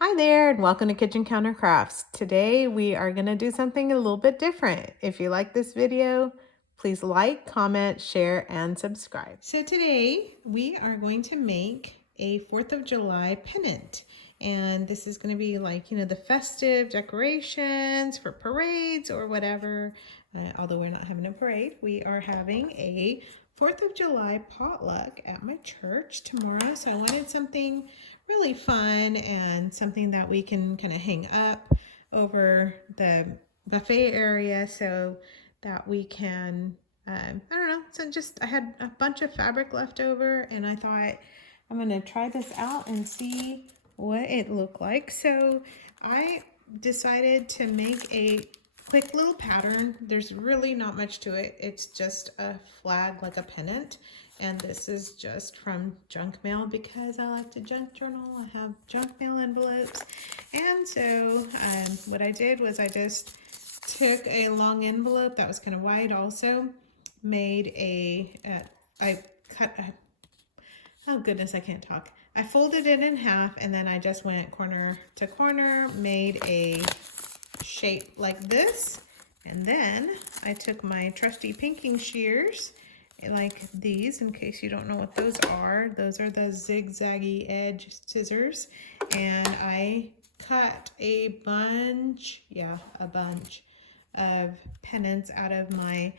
Hi there, and welcome to Kitchen Counter Crafts. Today we are going to do something a little bit different. If you like this video, please like, comment, share, and subscribe. So today we are going to make a 4th of July pennant. And this is going to be like, the festive decorations for parades or whatever. Although we're not having a parade, we are having a 4th of July potluck at my church tomorrow. So I wanted something really fun and something that we can kind of hang up over the buffet area so that we can, I don't know, so just I had a bunch of fabric left over and I thought I'm going to try this out and see what it looked like. So I decided to make a quick little pattern. There's really not much to it. It's just a flag, like a pennant. And this is just from junk mail because I like to junk journal. I have junk mail envelopes. And so what I did was I just took a long envelope that was kind of wide also, made I cut a, oh goodness, I can't talk. I folded it in half and then I just went corner to corner, made a shape like this. And then I took my trusty pinking shears like these, in case you don't know what those are. Those are the zigzaggy edge scissors. And I cut a bunch of pennants out of my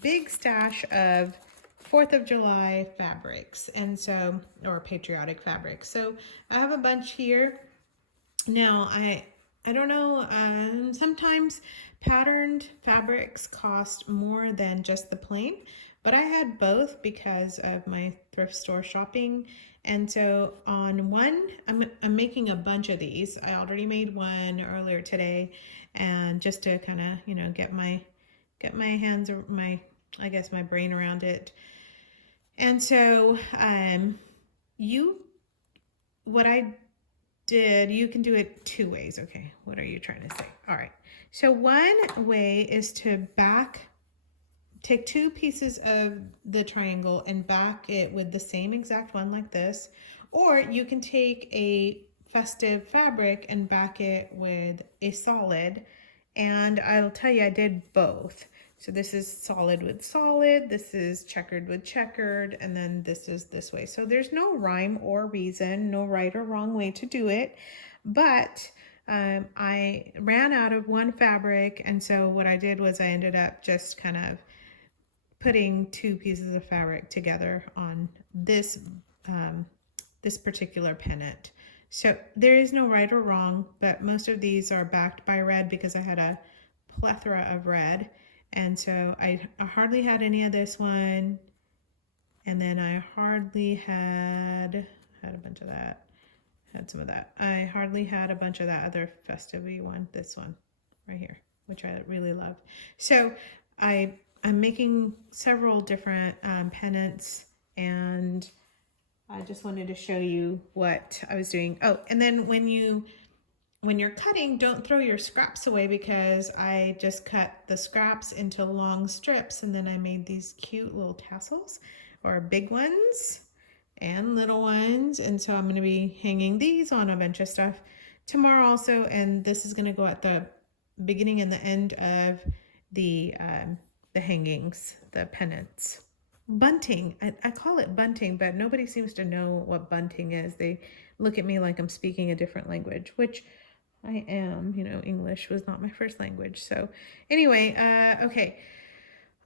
big stash of 4th of July fabrics, and so, or patriotic fabrics. So I have a bunch here. Now I don't know, sometimes patterned fabrics cost more than just the plain, but I had both because of my thrift store shopping. And so on one, I'm making a bunch of these. I already made one earlier today, and just to kind of, get my hands, or I guess my brain around it. And so you what I did, you can do it two ways. Okay, what are you trying to say? All right, so one way is to take two pieces of the triangle and back it with the same exact one like this, or you can take a festive fabric and back it with a solid. And I'll tell you, I did both. So this is solid with solid, this is checkered with checkered, and then this is this way. So there's no rhyme or reason, no right or wrong way to do it. But I ran out of one fabric, and so what I did was I ended up just kind of putting two pieces of fabric together on this this particular pennant. So there is no right or wrong, but most of these are backed by red because I had a plethora of red. And so I hardly had any of this one. And then I hardly had a bunch of that. Had some of that. I hardly had a bunch of that other festive one, this one right here, which I really love. So I'm making several different pennants, and I just wanted to show you what I was doing. Oh, and then when you're cutting, don't throw your scraps away, because I just cut the scraps into long strips, and then I made these cute little tassels, or big ones and little ones. And so I'm going to be hanging these on a bunch of stuff tomorrow also, and this is going to go at the beginning and the end of the hangings, the pennants. Bunting. I call it bunting, but nobody seems to know what bunting is. They look at me like I'm speaking a different language, which I am. English was not my first language. So anyway, okay.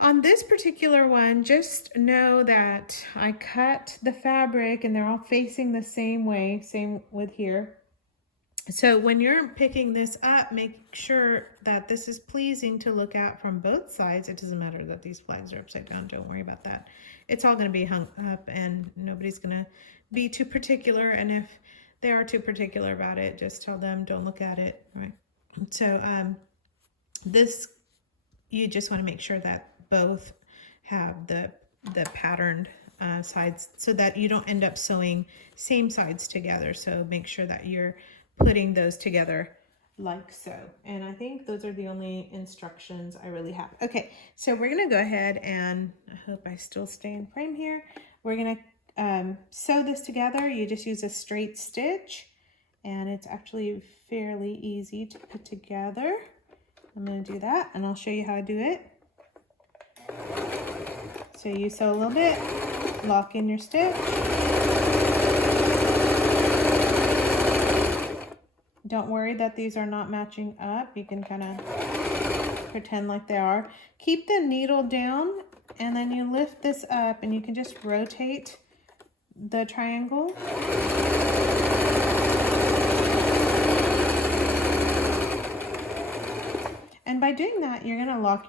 On this particular one, just know that I cut the fabric and they're all facing the same way, same with here. So when you're picking this up, make sure that this is pleasing to look at from both sides. It doesn't matter that these flags are upside down. Don't worry about that. It's all going to be hung up and nobody's going to be too particular. And if they are too particular about it, just tell them, don't look at it. Right. So this, you just want to make sure that both have the patterned sides, so that you don't end up sewing same sides together. So make sure that you're putting those together like so. And I think those are the only instructions I really have. Okay, so we're gonna go ahead, and I hope I still stay in frame here. We're gonna sew this together. You just use a straight stitch, and it's actually fairly easy to put together. I'm going to do that, and I'll show you how I do it. So you sew a little bit, lock in your stitch. Don't worry that these are not matching up. You can kind of pretend like they are. Keep the needle down, and then you lift this up, and you can just rotate the triangle. And by doing that, you're going to lock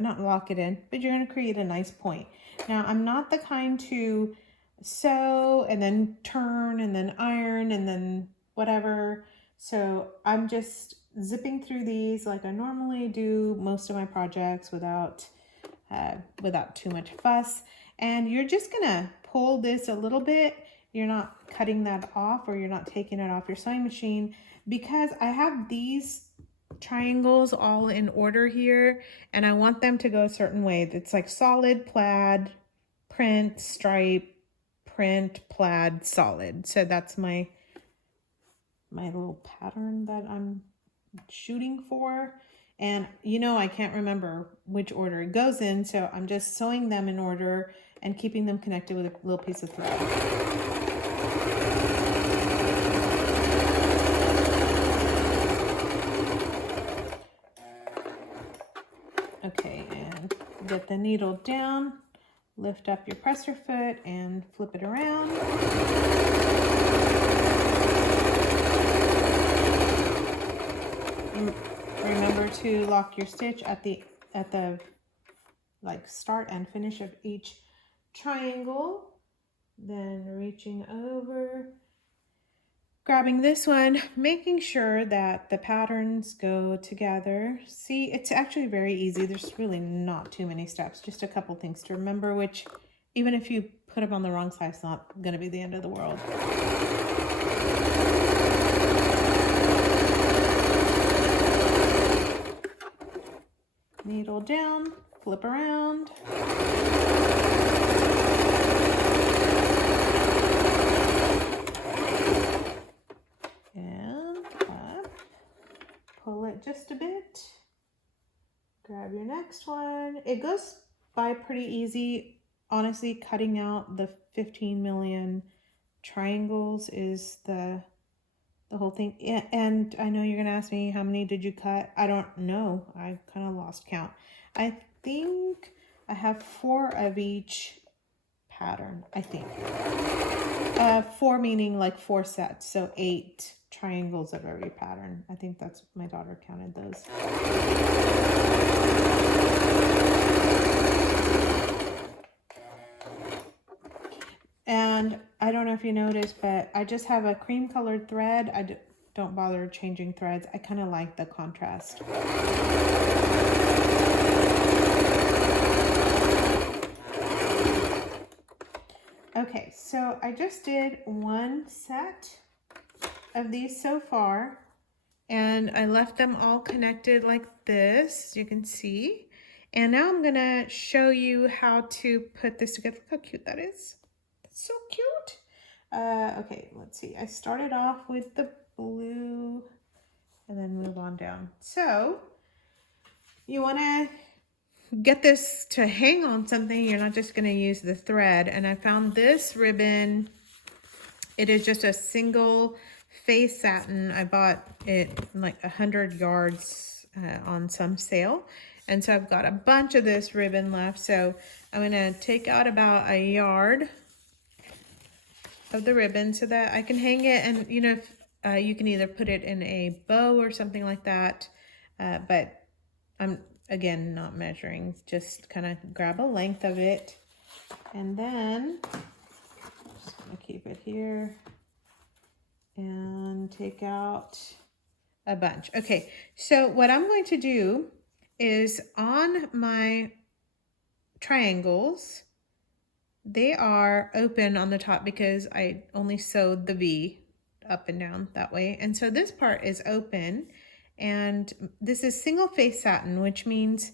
not lock it in, but you're going to create a nice point. Now, I'm not the kind to sew and then turn and then iron and then whatever. So I'm just zipping through these like I normally do most of my projects without too much fuss. And you're just going to pull this a little bit. You're not cutting that off, or you're not taking it off your sewing machine, because I have these triangles all in order here, and I want them to go a certain way. It's like solid, plaid, print, stripe, print, plaid, solid. So that's my little pattern that I'm shooting for. And you know, I can't remember which order it goes in, so I'm just sewing them in order and keeping them connected with a little piece of thread. Okay, and get the needle down, lift up your presser foot and flip it around. Remember to lock your stitch at the like start and finish of each triangle. Then reaching over, grabbing this one, making sure that the patterns go together. See, it's actually very easy. There's really not too many steps, just a couple things to remember, which even if you put them on the wrong side, it's not going to be the end of the world. Needle down, flip around. And up. Pull it just a bit. Grab your next one. It goes by pretty easy. Honestly, cutting out the 15 million triangles is the whole thing. And I know you're gonna ask me, how many did you cut? I don't know. I kind of lost count. I think I have 4 of each pattern, I think. 4 meaning like 4 sets, so 8 triangles of every pattern. I think that's, my daughter counted those. And I don't know if you noticed, but I just have a cream colored thread. I don't bother changing threads. I kind of like the contrast. Okay, so I just did 1 set of these so far, and I left them all connected like this, you can see. And now I'm gonna show you how to put this together. Look how cute that is. That's so cute. Okay, let's see. I started off with the blue and then move on down. So you wanna get this to hang on something. You're not just gonna use the thread. And I found this ribbon. It is just a single face satin. I bought it like 100 yards on some sale. And so I've got a bunch of this ribbon left. So I'm gonna take out about a yard of the ribbon so that I can hang it. And you know, you can either put it in a bow or something like that. But I'm, again, not measuring, just kind of grab a length of it. And then just gonna keep it here and take out a bunch. Okay, so what I'm going to do is on my triangles, they are open on the top because I only sewed the V up and down that way. And so this part is open, and this is single face satin, which means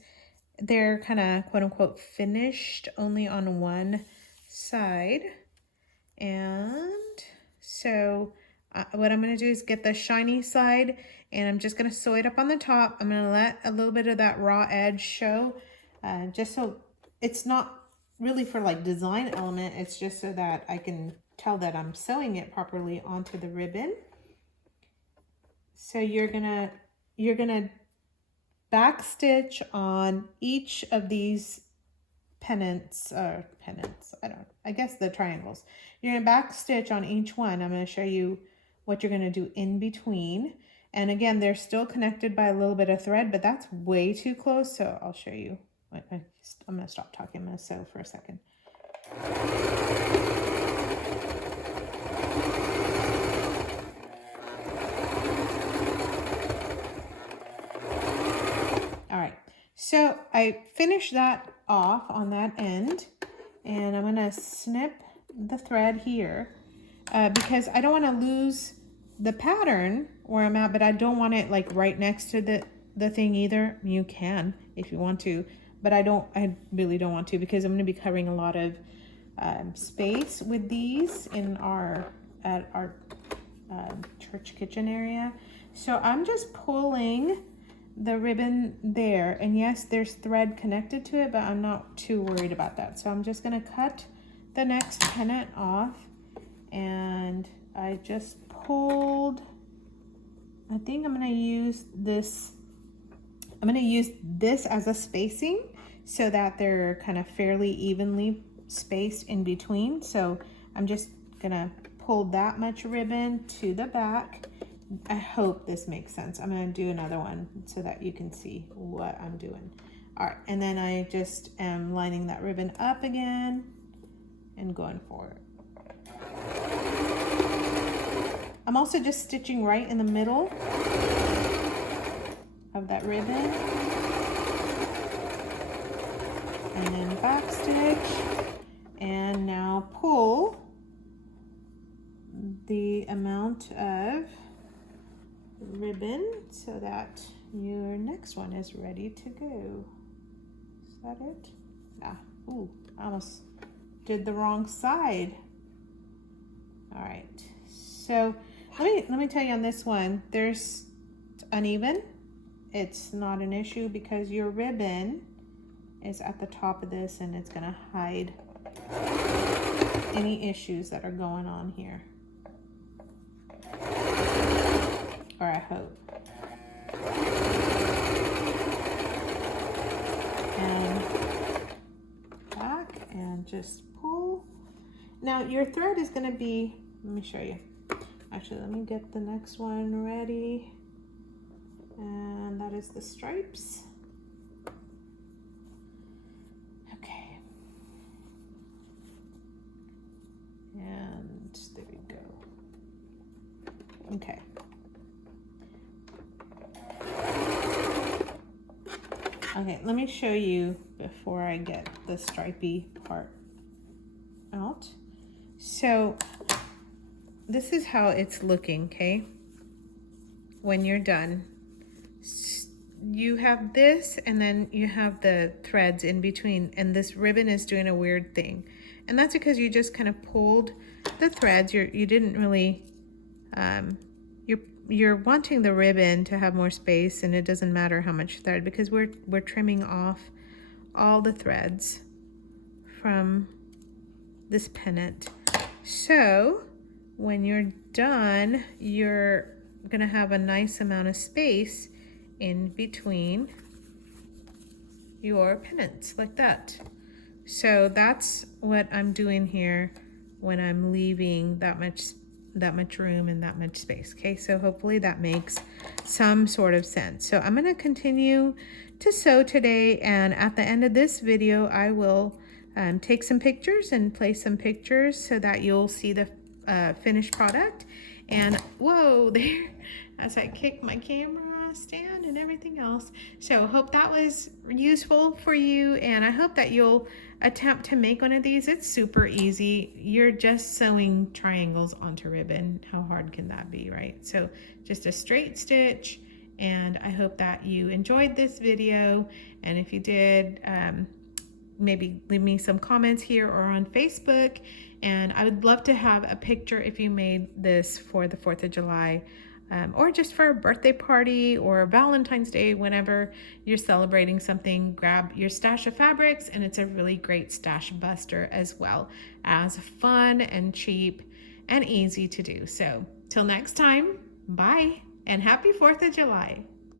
they're kind of quote unquote finished only on one side. And so what I'm going to do is get the shiny side, and I'm just going to sew it up on the top. I'm going to let a little bit of that raw edge show, just so it's not really for like design element. It's just so that I can tell that I'm sewing it properly onto the ribbon. So you're gonna back stitch on each of these I guess the triangles. You're gonna back stitch on each one. I'm gonna show you what you're gonna do in between. And again, they're still connected by a little bit of thread, but that's way too close. So I'll show you. I'm gonna stop talking. I'm gonna sew for a second. All right, so I finished that off on that end, and I'm gonna snip the thread here because I don't want to lose the pattern where I'm at, but I don't want it like right next to the thing either. You can if you want to, but I really don't want to, because I'm going to be covering a lot of space with these in our church kitchen area. So I'm just pulling the ribbon there, and yes, there's thread connected to it, but I'm not too worried about that. So I'm just going to cut the next pennant off, and I just pulled, I think I'm going to use this as a spacing so that they're kind of fairly evenly spaced in between. So I'm just gonna pull that much ribbon to the back. I hope this makes sense. I'm gonna do another one so that you can see what I'm doing. All right, and then I just am lining that ribbon up again and going forward. I'm also just stitching right in the middle of that ribbon, and then back stitch, and now pull the amount of ribbon so that your next one is ready to go. Is that it? Yeah. Ooh, I almost did the wrong side. All right, so let me tell you on this one, it's uneven. It's not an issue because your ribbon is at the top of this, and it's gonna hide any issues that are going on here. Or I hope. And back and just pull. Now your thread is gonna be, let me show you. Actually, let me get the next one ready. And that is the stripes. Okay. And there we go. Okay. Okay, let me show you before I get the stripy part out. So this is how it's looking, okay? When you're done, you have this, and then you have the threads in between, and this ribbon is doing a weird thing. And that's because you just kind of pulled the threads. You didn't really, you're wanting the ribbon to have more space, and it doesn't matter how much thread, because we're trimming off all the threads from this pennant. So when you're done, you're gonna have a nice amount of space in between your pennants like that. So that's what I'm doing here when I'm leaving that much room and that much space. Okay, so hopefully that makes some sort of sense. So I'm going to continue to sew today, and at the end of this video I will take some pictures and place some pictures so that you'll see the finished product. And whoa, there, as I kick my camera stand and everything else. So hope that was useful for you, and I hope that you'll attempt to make one of these. It's super easy. You're just sewing triangles onto ribbon. How hard can that be, right? So just a straight stitch, and I hope that you enjoyed this video. And if you did, maybe leave me some comments here or on Facebook. And I would love to have a picture if you made this for the 4th of July, or just for a birthday party or Valentine's Day. Whenever you're celebrating something, grab your stash of fabrics, and it's a really great stash buster as well as fun and cheap and easy to do. So till next time, bye and happy 4th of July.